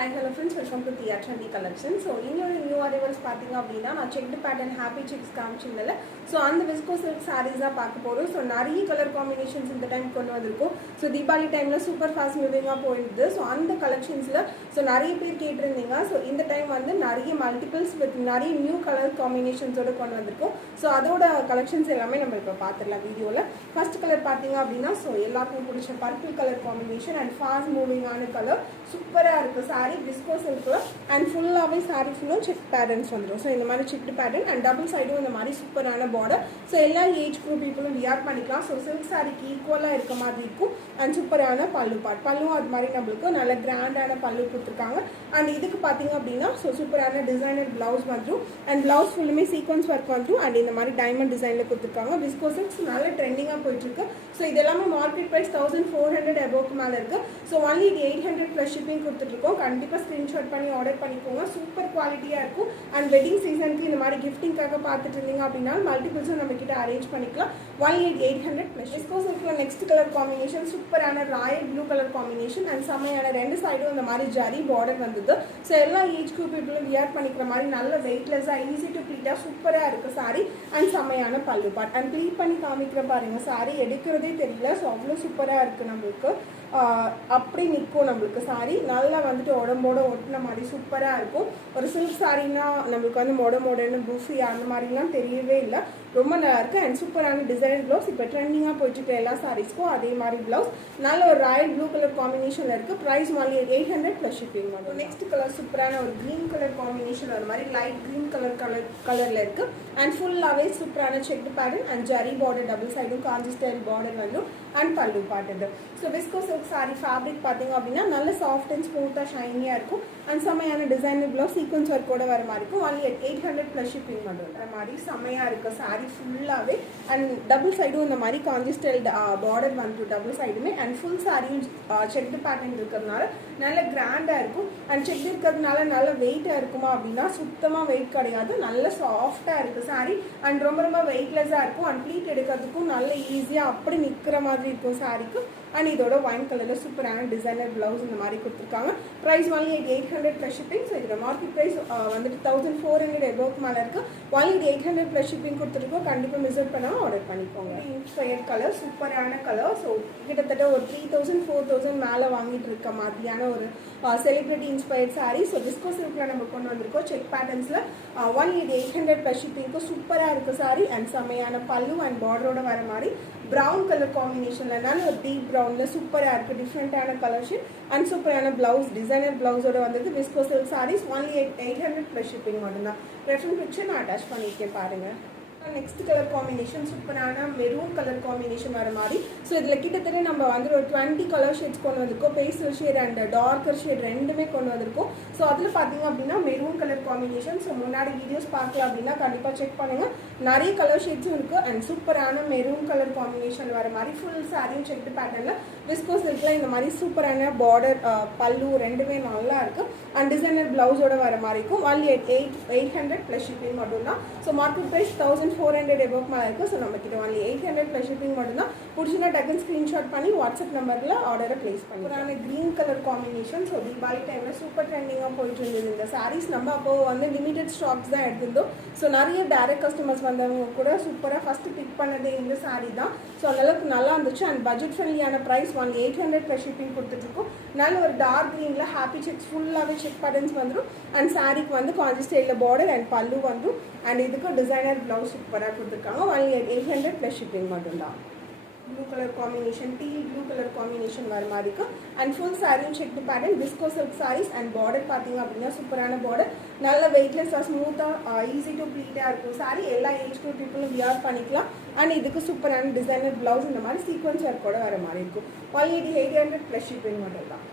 Hi, hello friends, welcome to Tia Trendy Collection. So, இன்னொரு new arrivals பார்த்தீங்க அப்படின்னா நான் செக்டு பேட்டர்ன் ஹாப்பி செக்ஸ் காமிச்சிருந்தேன். ஸோ அந்த விஸ்கோ சில்க் சாரீஸ் தான் பார்க்க போகிறோம். ஸோ நிறைய கலர் காம்பினேஷன்ஸ் இந்த டைம் கொண்டு வந்திருக்கும். ஸோ தீபாவளி டைமில் சூப்பர் ஃபாஸ்ட் மூவிங்காக போயிடுது. ஸோ அந்த கலெக்ஷன்ஸில் ஸோ நிறைய பேர் கேட்டிருந்தீங்க. ஸோ இந்த டைம் வந்து நிறைய மல்டிபிள்ஸ் வித் நிறைய நியூ கலர் காம்பினேஷன்ஸோடு கொண்டு வந்திருக்கும். ஸோ அதோட கலெக்ஷன்ஸ் எல்லாமே நம்ம இப்போ பார்த்துடலாம் வீடியோவில். ஃபர்ஸ்ட் கலர் பார்த்தீங்க அப்படின்னா ஸோ எல்லாருக்கும் பிடிச்ச purple colour combination and fast மூவிங்கான கலர் சூப்பராக இருக்குது. சாரீ விஸ்கோ சில்க்ல அண்ட் ஃபுல்லாகவே சாரீ ஃபுல்லும் செக் பேட்டர்ன்ஸ் வந்துடும். ஸோ இந்த மாதிரி செக்டு பேட்டர்ன் அண்ட் டபுள் சைடும் இந்த மாதிரி சூப்பரான பார்டர். ஸோ எல்லா ஏஜ் குரூப் பீப்புளும் வியர் பண்ணிக்கலாம். ஸோ சில்க் சாரிக்கு ஈக்குவலாக இருக்க மாதிரி இருக்கும் அண்ட் சூப்பரான பல்லு பல்லும் அது மாதிரி நம்மளுக்கு நல்ல கிராண்டான பல்லு கொடுத்துருக்காங்க. அண்ட் இதுக்கு பார்த்தீங்க அப்படின்னா ஸோ சூப்பரான டிசைனர் பிளவுஸ் வந்துடும் அண்ட் பிளவுஸ் ஃபுல்லுமே சீக்வன்ஸ் ஒர்க் வந்துடும் அண்ட் இந்த மாதிரி டைமண்ட் டிசைனில் கொடுத்துருக்காங்க. விஸ்கோ சில்க்ஸ் நல்ல ட்ரெண்டிங்காக போயிட்டுருக்கு. ஸோ இது எல்லாமே மார்க்கெட் ப்ரைஸ் 1400 அபோவ்க்கு மேலே இருக்குது. ஸோ ஒன்லி இது 800 ப்ளஸ் ஷிப்பிங் கொடுத்துட்ருக்கோம். கண்டிப்பாக ஸ்க்ரீன்ஷாட் பண்ணி ஆர்டர் பண்ணிக்கோங்க. சூப்பர் குவாலிட்டியாக இருக்கும் அண்ட் வெட்டிங் சீசனுக்கு இந்த மாதிரி கிஃப்டிங்காக பார்த்துட்டு இருந்தீங்க அப்படின்னா மல்டிபிள்ஸும் நம்ம கிட்ட அரேஞ்ச் பண்ணிக்கலாம். Only 800 plus. விஸ்கோ சில்க்ல நெக்ஸ்ட் கலர் காம்பினேஷன் சூப்பரான royal blue colour combination and செம்மையான ரெண்டு சைடும் இந்த மாதிரி ஜரி பார்டர் வந்தது. ஸோ எல்லா ஏஜ் குரூப் பீப்புளும் வியர் பண்ணிக்கிற மாதிரி நல்ல வெயிட்லெஸ்ஸாக ஈஸி டு ப்ளீட்டாக சூப்பராக இருக்குது சாரி அண்ட் செம்மையான பல்லு பார்ட் அண்ட் ப்ளீட் பண்ணி காமிக்கிற பாருங்கள். சாரி எடுக்கிறதே தெரியல. ஸோ அவ்வளோ சூப்பராக இருக்குது. நம்மளுக்கு அப்படி நிற்கும் நம்மளுக்கு சாரி நல்லா வந்துட்டு உடம்போட ஒட்டின மாதிரி சூப்பராக இருக்கும். ஒரு சில்க் சாரின்னா நம்மளுக்கு வந்து மொடன்னு பூஃபி அந்த மாதிரிலாம் தெரியவே இல்லை. ரொம்ப நல்லா இருக்குது அண்ட் சூப்பரான டிசைன் ப்ளவுஸ். இப்போ ட்ரெண்டிங்காக போயிட்டு எல்லா சாரீஸ்க்கும் அதே மாதிரி ப்ளவுஸ் நல்ல ஒரு ராயல் ப்ளூ கலர் காம்பினேஷனில் இருக்குது. ப்ரைஸ் மாதிரி 800 ப்ளஸ் ஷிப்பிங் வரும். நெக்ஸ்ட் கலர் சூப்பரான ஒரு க்ரீன் கலர் காம்பினேஷன் ஒரு மாதிரி லைட் க்ரீன் கலரில் இருக்குது அண்ட் ஃபுல்லாகவே சூப்பரான checked pattern and zari border double சைடும் காஞ்சி ஸ்டைல் பார்டர் வந்துடும் அண்ட் பல்லு பாட்டு. So Visko silk sorry fabric பார்த்தீங்க அப்படின்னா நல்ல சாஃப்ட் அண்ட் ஸ்மூத்தாக ஷைனியாக இருக்கும் அண்ட் செம்மையான டிசைனர் ப்ளவுஸ் சீக்வன்ஸ் ஒர்க்கோட வர மாதிரி இருக்கும். ஒன்லி 800 ப்ளஸ் ஷிப்பிங் வந்துடும். வர மாதிரி செம்மையாக இருக்குது சாரி ஃபுல்லாகவே அண்ட் டபுள் சைடும் இந்த மாதிரி காஞ்சி ஸ்டைல் பார்டர் வந்துடும் டபுள் சைடுமே அண்ட் ஃபுல் சாரியும் செக்டு பேட்டர்ன் இருக்கிறதுனால நல்ல கிராண்டாக இருக்கும் அண்ட் செக் இருக்கிறதுனால நல்ல வெயிட்டாக இருக்குமா அப்படின்னா சுத்தமாக வெயிட் கிடையாது. நல்ல சாஃப்டாக இருக்குது சாரி அண்ட் ரொம்ப வெயிட்லெஸ்ஸாக இருக்கும் அண்ட் ப்ளீட் எடுக்கிறதுக்கும் நல்ல ஈஸியாக அப்படி நிற்கிற மாதிரி இருக்கும் சாரிக்கு. அண்ட் இதோட ஒயின் கலரில் சூப்பரான டிசைனர் ப்ளவுஸ் இந்த மாதிரி கொடுத்துருக்காங்க. Price only 800 plus shipping. So இதோட மார்க்கெட் ப்ரைஸ் வந்துட்டு 1400 எபோவ்க்கு மேலே இருக்குது. ஒன்லி 800 ப்ளஸ் ஷிப்பிங் கொடுத்துருக்கோம். கண்டிப்பாக மிஸ் அவுட் பண்ணாமல் ஆர்டர் பண்ணிக்கோங்க. இன்ஸ்பயர்ட் கலர் சூப்பரான கலர். ஸோ கிட்டத்தட்ட ஒரு 3000-4000 மேலே வாங்கிட்டு இருக்க மாதிரியான ஒரு celebrity inspired sari. So viscose சில்கில் நம்ம கொண்டு வந்திருக்கோம் செக் பேட்டர்ன்ஸில். ஒன்லி 800 ப்ளஸ் ஷிப்பிங்க்கு சூப்பராக இருக்குது சாரீ அண்ட் செம்மையான பல்லு அண்ட் பார்டரோட வர மாதிரி ப்ரௌன் கலர் காம்பினேஷனில் நல்ல ஒரு டீப் ப்ரௌனில் சூப்பராக இருக்குது. டிஃப்ரெண்ட்டான கலர் ஷேட் அண்ட் சூப்பரான ப்ளவுஸ் டிசைனர் ப்ளவுஸோட வந்தது viscose silk saris. Only 800 plus shipping மட்டும்தான். ரெஃபரன்ஸ் பிக்சர் நான் அட்டாச் பண்ணியிருக்கேன் பாருங்கள். நெக்ஸ்ட் கலர் காம்பினேஷன் சூப்பரான மெரூன் கலர் காம்பினேஷன் வர மாதிரி. ஸோ இதில் கிட்டத்தட்ட நம்ம வந்து ஒரு 20 கலர் ஷேட்ஸ் கொண்டு வந்திருக்கோம். Pastel shade and darker shade ரெண்டுமே கொண்டு வந்திருக்கோம். ஸோ அதில் பார்த்தீங்க அப்படின்னா மெரூன் கலர் காம்பினேஷன். ஸோ முன்னாடி வீடியோஸ் பார்க்கலாம் அப்படின்னா கண்டிப்பாக செக் பண்ணுங்கள். நிறைய கலர் ஷேட்ஸும் இருக்குது அண்ட் சூப்பரான மெரூன் கலர் காம்பினேஷன் வர மாதிரி ஃபுல் சாரியும் செக்டு பேட்டர்னில் விஸ்கோ சில்கில் இந்த மாதிரி சூப்பரான பார்டர் பல்லு ரெண்டுமே நல்லா இருக்குது அண்ட் டிசைனர் ப்ளவுஸோட வர மாதிரி இருக்கும். ஒன்லி 800 ப்ளஸ் ஷிப்பிங் மட்டும்தான். ஸோ மார்க்கெட் ப்ரைஸ் 1400 எபோவ் மேலே இருக்குது. ஸோ நம்ம கிட்ட ஒன்லி 800 ப்ளஸ் ஷிப்பிங் மட்டும்தான். பிடிச்சினா டக்குன்னு ஸ்க்ரீன்ஷாட் பண்ணி வாட்ஸ்அப் நம்பரில் ஆர்டரை ப்ளேஸ் பண்ணி. Green colour combination. So Deepavali டைமில் சூப்பர் ட்ரெண்டிங்காக போயிட்டு இருந்தது இந்த சாரீஸ். நம்ம அப்போது வந்து லிமிடெட் ஸ்டாக்ஸ் தான் எடுத்திருந்தோம். ஸோ நிறைய டேரக்ட் கஸ்டமர்ஸ் வந்தவங்க கூட சூப்பராக ஃபஸ்ட்டு பிக் பண்ணதே இந்த சாரீ தான். ஸோ அந்தளவுக்கு நல்லா இருந்துச்சு அண்ட் பட்ஜெட் ஃப்ரெண்ட்லியான ப்ரைஸ் ஒன்லி 800 ப்ளஸ் ஷிப்பிங் கொடுத்துட்ருக்கோம். நல்ல ஒரு டார்க் க்ரீனில் ஹாப்பி செக்ஸ் ஃபுல்லாகவே செக் பேட்டர்ன்ஸ் வந்துடும் அண்ட் சாரீக்கு வந்து காஞ்சி ஸ்டைலில் பார்டர் அண்ட் பல்லு வந்துடும் அண்ட் இதுக்கு டிசைனர் ப்ளவுஸ் சூப்பராக கொடுத்துருக்காங்க. ஒன்லி 800 ப்ளஸ் ஷிப்பிங் மட்டும்தான். ப்ளூ கலர் காம்பினேஷன் டீ ப்ளூ கலர் காம்பினேஷன் வர மாதிரி இருக்கும் அண்ட் ஃபுல் சாரியும் checked pattern viscose silk saris and border பார்த்தீங்க அப்படின்னா சூப்பரான பார்டர் நல்ல வெயிட்லெஸ்ஸாக ஸ்மூத்தாக ஈஸி டு ப்ளீட்டாக இருக்கும் சாரி. எல்லா ஏஜ் குரூப் பீப்புளும் வியர் பண்ணிக்கலாம் அண்ட் இதுக்கு சூப்பரான டிசைனர் ப்ளவுஸ் இந்த மாதிரி சீக்வன்ஸ் ஒர்க்கோட வர மாதிரி இருக்கும். ஒன்லி 800 ப்ளஸ் ஷிப்பிங் மட்டும் தான்.